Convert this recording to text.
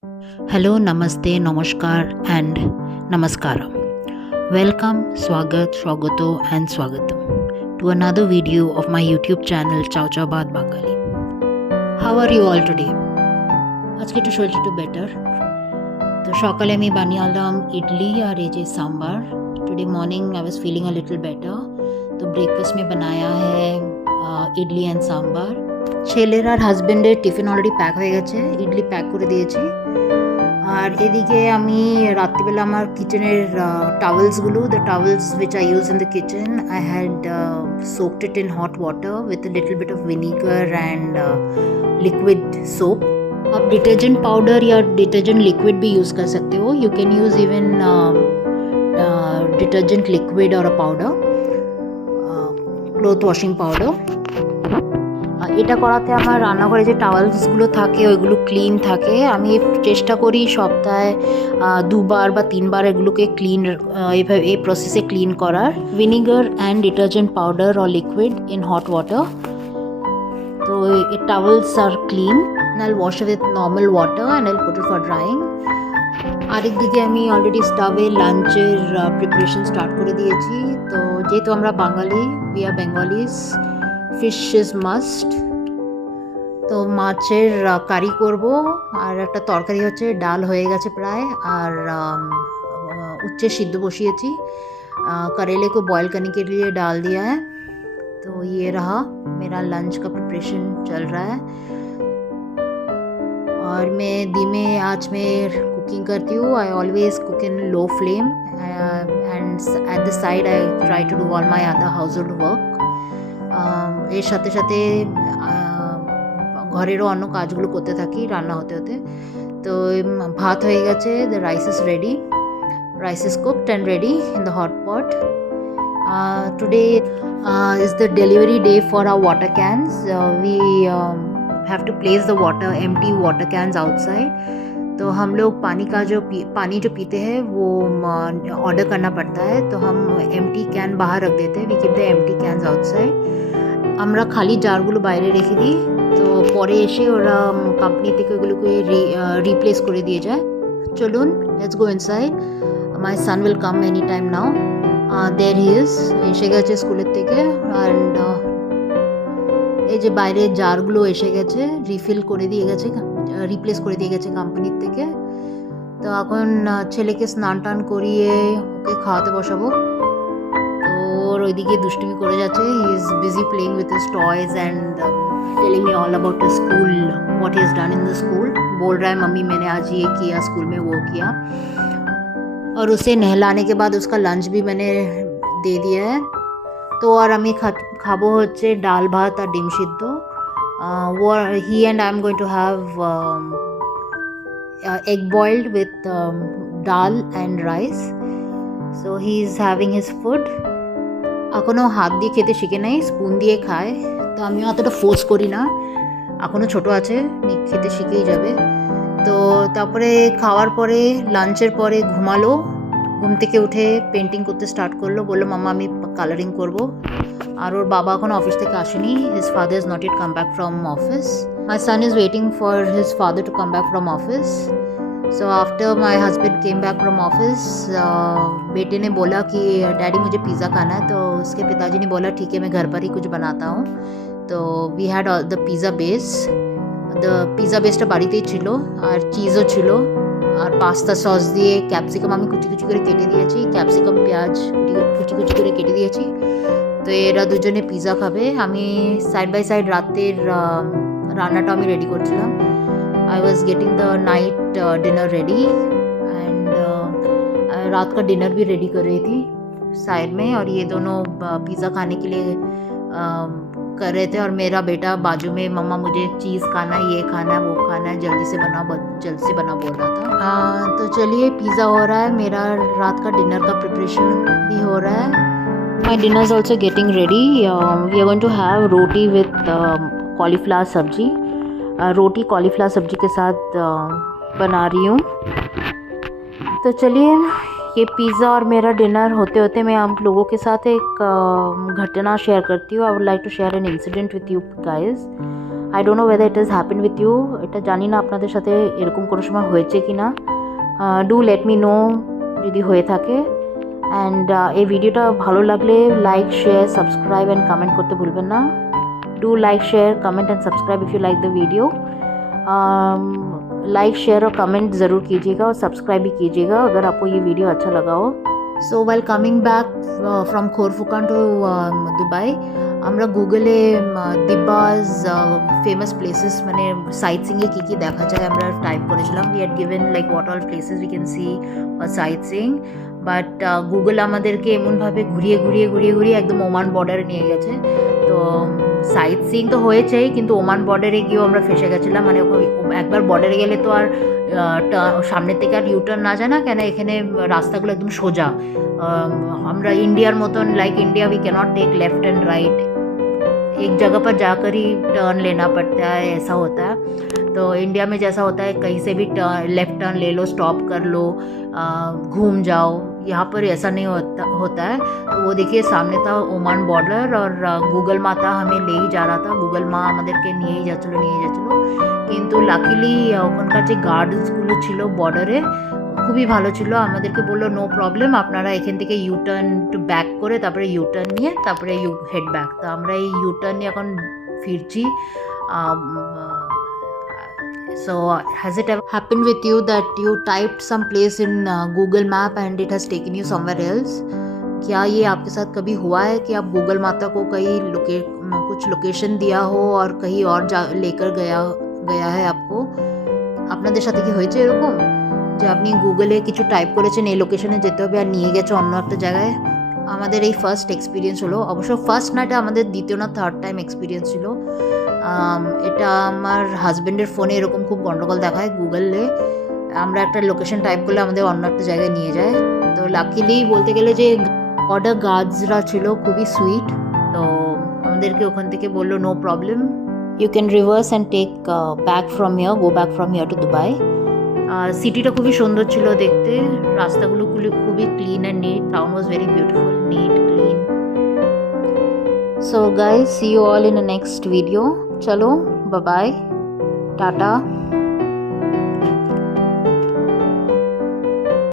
Hello, Namaste, Namaskar, and Namaskaram. Welcome, Swagat, Swagato, and Swagatam to another video of my YouTube channel Chow Chow Baad Bengali. How are you all today? আজকে একটু শরীরটা একটু better তো সকালে আমি বানিয়ে আনলাম ইডলি আর এই যে sambar today morning I was feeling a little better तो ब्रेकफास्ट में बनाया है ইডলি অ্যান্ড সাম্বার ছেলের আর হাজবেন্ডের টিফিন অলরেডি প্যাক হয়ে গেছে ইডলি প্যাক করে দিয়েছি আর এদিকে আমি রাত্রিবেলা আমার কিচেনের টাওয়েলসগুলো the towels which I use in the kitchen I had soaked it in hot water with a little bit of vinegar and uh, liquid soap आप डिटर्जेंट पाउडर या डिटर्जेंट लिक्विड भी यूज़ कर सकते हो you can use even detergent liquid और a powder cloth washing powder এটা করাতে আমার রান্নাঘরে যে টাওয়ালসগুলো থাকে, ওইগুলো ক্লিন থাকে, আমি চেষ্টা করি সপ্তাহে দুবার বা তিনবার এগুলোকে ক্লিন এইভাবে এই প্রসেসে ক্লিন করার। Vinegar and detergent powder or liquid in hot water তো towels are clean I'll wash with normal water and put it for drying আরেক দিকে আমি অলরেডি স্টাভে লাঞ্চের প্রিপারেশন স্টার্ট করে দিয়েছি। তো যেহেতু আমরা বাঙালি we are Bengalis fish is must তো মাছের কারি করব আর একটা তরকারি হচ্ছে ডাল হয়ে গেছে প্রায় আর আম, আহ, উচ্ছে সিদ্ধ বসিয়েছি আহ, करेले को बॉईल करने के लिए डाल दिया है तो ये रहा मेरा लंच का प्रिपरेशन चल रहा है और मैं धीमे आँच में कुकिंग करती हूँ I always cook in low flame and at the side I try to do all my other household work এর সাথে সাথে আহ, ঘরেরও অন্য কাজগুলো করতে থাকি রান্না হতে হতে তো উম, ভাত হয়ে গেছে the rice is ready rice is cooked and ready in the hot pot. Uh, today uh, is the delivery day for our water cans. Uh, we um, have to place the water empty water cans outside. तो हम लोग पानी का जो P, पानी जो पीते हैं वो ऑर्डर करना पड़ता है तो हम এমটি ক্যান বাহার रख देते हैं we keep the empty cans outside আমরা খালি জারগুলো বাইরে রেখে দিই তো পরে এসে ওরা কোম্পানি থেকে ওগুলোকে রিপ্লেস করে দিয়ে যায়। চলুন let's go inside my son will come any time now there he is এসে গেছে স্কুলের থেকে অ্যান্ড uh, এই যে বাইরে জারগুলো এসে গেছে রিফিল করে দিয়ে গেছে রিপ্লেস করে দিয়ে গেছে কোম্পানির থেকে। তো এখন ছেলেকে স্নান টান করিয়ে ওকে খাওয়াতে বসাবো। তো ওর ওইদিকে দুষ্টুমি করে যাচ্ছে। He is busy playing with his toys and telling me all about school what is done in the school बोल रहा है मम्मी मैंने आज ये किया स्कूल में वो किया और उसे नहलाने के बाद उसका लंच भी मैंने दे दिया है তো আর আমি খা- খাবো হচ্ছে ডাল ভাত আর ডিম সিদ্ধ he and I am going to have egg boiled with dal and rice so he is having his food এখনও হাত দিয়ে খেতে শিখে নেই স্পুন দিয়ে খায়। তো আমিও অতটা ফোর্স করি না। এখনও ছোট আছে খেতে শিখেই যাবে। তো তারপরে খাওয়ার পরে লাঞ্চের পরে ঘুমালো। ঘুম থেকে উঠে পেন্টিং করতে স্টার্ট করল। বলল, মামা, আমি কালারিং করব। আর ওর বাবা এখন অফিস থেকে আসেনি। His father is not it come back from office my son is waiting for his father to come back from office so after my husband came back from office बेटे ने बोला कि daddy मुझे pizza खाना है तो उसके पिताजी ने बोला ठीक है मैं घर पर ही कुछ बनाता हूँ তো we had the pizza base the pizza বেসটা বাড়িতেই ছিল আর চিজও ছিল আর পাস্তা সস দিয়ে ক্যাপসিকাম আমি কুচি কুচি করে কেটে দিয়েছি ক্যাপসিকাম পেঁয়াজ কুচি কুচি কুচি করে কেটে দিয়েছি তো এরা দুজনে পিৎজা খাবে আমি সাইড বাই সাইড রাতের আহ, রান্নাটা আমি রেডি করছিলাম I was getting the night dinner ready and रात का डिनर भी रेडी कर रही थी साइड में और ये दोनों पिज़्ज़ा खाने के लिए अम, कर रहे थे और मेरा बेटा बाजू में मम्मा मुझे चीज़ खाना है ये खाना है वो खाना है जल्दी से बना जल्दी से बना बोल रहा था। आ, तो चलिए पिज़्ज़ा हो रहा है मेरा रात का डिनर का प्रिपरेशन भी हो रहा है। My dinner is also getting ready we going to have roti with cauliflower sabzi roti cauliflower सब्ज़ी के साथ अ, बना रही हूँ तो चलिए ये पिज़्ज़ा और मेरा डिनर होते होते मैं आप लोगों के साथ एक अ, घटना शेयर करती हूँ I would like to share an incident with you guys I don't know whether it is happen with you এটা জানি না আপনাদের সাথে এরকম কোনো সময় হয়েছে কি না ডু লেট মি নো যদি হয়ে থাকে অ্যান্ড এই ভিডিওটা ভালো লাগলে like share subscribe and comment করতে ভুলবেন না do like share comment and subscribe if you like the video like share और कमेंट ज़रूर कीजिएगा और सब्सक्राइब भी कीजिएगा अगर आपको ये वीडियो अच्छा लगा हो so well coming back from Khor Fakkan to Dubai আমরা গুগলে দিব্বাজ ফেমাস প্লেসেস মানে সাইট সিংয়ে কী কী দেখা যায় আমরা টাইপ করেছিলাম we had given like what all places we can see sightseeing but Google আমাদেরকে এমনভাবে ঘুরিয়ে ঘুরিয়ে ঘুরিয়ে ঘুরিয়ে একদম ওমান বর্ডারে নিয়ে গেছে তো সাইট সিইং তো হয়েছেই কিন্তু ওমান বর্ডারে গিয়েও আমরা ফেসে গেছিলাম মানে একবার বর্ডারে গেলে তো আর সামনের থেকে আর ইউটার্ন না জানা কেন এখানে রাস্তাগুলো একদম সোজা আমরা इंडियाর মতন like India we can not take left and right एक जगह पर जाकर ही टर्न लेना पड़ता है ऐसा होता है तो इंडिया में जैसा होता है कहीं से भी टर्न लेफ़्ट टर्न ले लो स्टॉप कर लो घूम जाओ यहाँ पर ऐसा नहीं होता होता है तो वो देखिए सामने था ओमान बॉर्डर और গুগল মাতা हमें ले ही जा रहा था গুগল মা আমাদেরকে নিয়েই যাচ্ছিলো নিয়ে যাচ্ছিলো কিন্তু লাকিলি ওখানকার যে গার্ডসগুলো ছিল বর্ডারে খুবই ভালো ছিল আমাদেরকে বললো নো প্রবলেম আপনারা এখান থেকে ইউটার্ন একটু ব্যাক করে তারপরে ইউটার্ন নিয়ে তারপরে ইউ হেড ব্যাক তো আমরা এই ইউটার্ন নিয়ে এখন ফিরছি So has it happened with you that you typed some place in uh, Google Map and it has taken you somewhere else? क्या ये आपके साथ कभी हुआ है कि आप गूगल माता को कहीं लोके कुछ लोकेशन दिया हो और कहीं और जा लेकर गया गया है आपको আপনাদের সাথে কি হয়েছে এরকম যে আপনি গুগলে কিছু টাইপ করেছেন এই লোকেশনে যেতে হবে আর নিয়ে গেছে অন্য একটা জায়গায় আমাদের এই ফার্স্ট এক্সপিরিয়েন্স হলো। অবশ্য ফার্স্ট না এটা আমাদের দ্বিতীয় না থার্ড টাইম এক্সপিরিয়েন্স ছিল। এটা আমার হাজব্যান্ডের ফোনে এরকম খুব গন্ডগোল দেখায় গুগলে আমরা একটা লোকেশন টাইপ করলে আমাদের অন্য একটা জায়গায় নিয়ে যায়। তো লাকিলি বলতে গেলে যে অর্ডার গার্ডসরা ছিল খুবই সুইট তো আমাদেরকে ওখান থেকে বলল no problem you can reverse and take back from here go back from here to Dubai সিটিটা খুবই সুন্দর ছিল দেখতে। রাস্তাগুলো খুবই clean and neat town was very beautiful So, guys, see you all in the next video. Chalo, bye bye. Tata.